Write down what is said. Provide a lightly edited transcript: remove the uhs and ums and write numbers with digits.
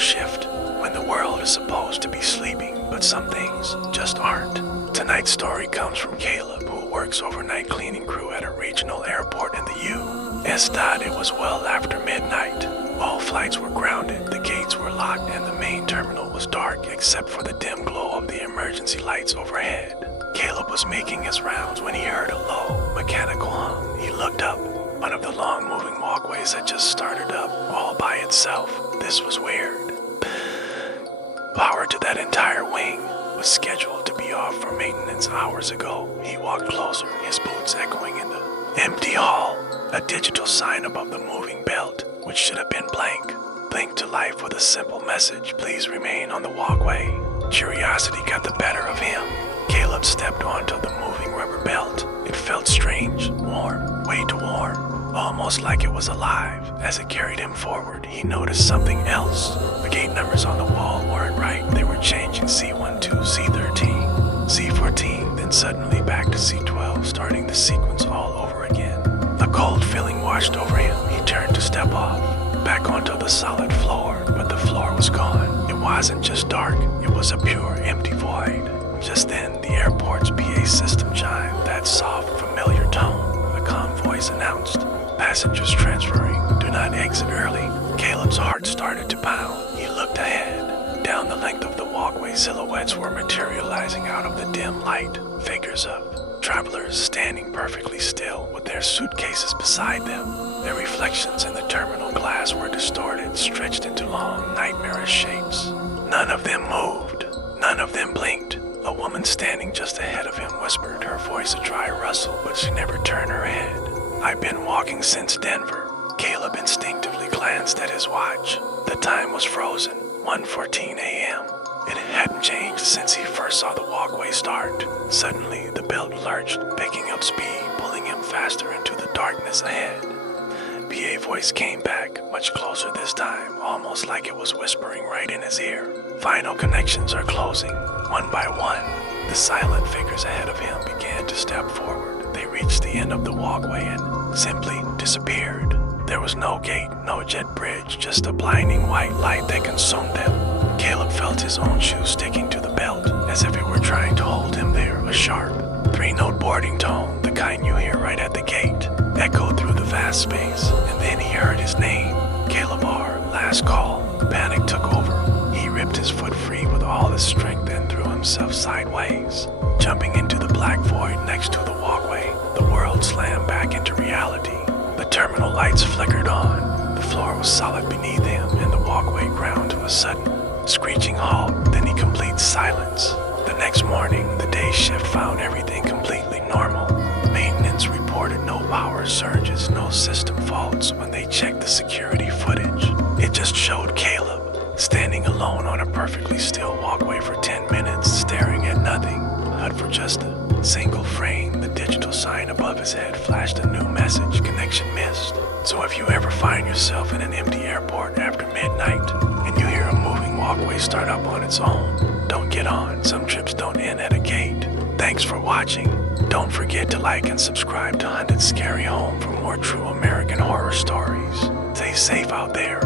shift when the world is supposed to be sleeping, but some things just aren't. Tonight's story comes from Caleb, who works overnight cleaning crew at a regional airport in the U.S. It was well after midnight. All flights were grounded, the gates were locked, and the main terminal was dark except for the dim glow of the emergency lights overhead. Caleb was making his rounds when he heard a low, mechanical hum. He looked up. One of the long-moving walkways had just started up all by itself. This was weird. Power to that entire wing was scheduled to be off for maintenance hours ago. He walked closer, his boots echoing in the empty hall. A digital sign above the moving belt, which should have been blank, blinked to life with a simple message: please remain on the walkway. Curiosity got the better of him. Caleb stepped onto the moving rubber belt. It felt strange, warm, way too warm, almost like it was alive. As it carried him forward, he noticed something else. The gate numbers on the wall weren't right. They were changing: C12, C13, C14, then suddenly back to C12, starting the sequence all over again. A cold feeling washed over him. He turned to step off, back onto the solid floor, but the floor was gone. It wasn't just dark, it was a pure, empty void. Just then, the airport's PA system chimed, that soft, familiar tone. A calm voice announced, passengers transferring, do not exit early. Caleb's heart started to pound. He looked ahead. Down the length of the walkway, silhouettes were materializing out of the dim light. Figures of travelers standing perfectly still with their suitcases beside them. Their reflections in the terminal glass were distorted, stretched into long, nightmarish shapes. None of them moved. None of them blinked. A woman standing just ahead of him whispered, her voice a dry rustle, but she never turned her head. I've been walking since Denver. Caleb instinctively glanced at his watch. The time was frozen, 1:14 a.m. It hadn't changed since he first saw the walkway start. Suddenly, the belt lurched, picking up speed, pulling him faster into the darkness ahead. PA voice came back, much closer this time, almost like it was whispering right in his ear. Final connections are closing, one by one. The silent figures ahead of him began to step forward. They reached the end of the walkway and simply disappeared. There was no gate, no jet bridge, just a blinding white light that consumed them. Caleb felt his own shoes sticking to the belt, as if it were trying to hold him there. A sharp, three-note boarding tone, the kind you hear right at the gate, echoed through the vast space, and then he heard his name. Caleb R. Last call. Panic took over. He ripped his foot free with all his strength and threw himself sideways. Jumping into the black void next to the walkway, the world slammed back into reality. The terminal lights flickered on. The floor was solid beneath him, and the walkway ground to a sudden, screeching halt, then complete silence. The next morning, the day shift found everything completely normal. Maintenance reported no power surges, no system faults when they checked the security footage. It just showed Caleb standing alone on a perfectly still walkway for 10 minutes, staring at nothing but for just a single frame. The digital sign above his head flashed a new message: connection missed. So if you ever find yourself in an empty airport after midnight and you hear a moving walkway start up on its own, don't get on. Some trips don't end at a gate. Thanks for watching. Don't forget to like and subscribe to Haunted Scary Home for more true American horror stories. Stay safe out there.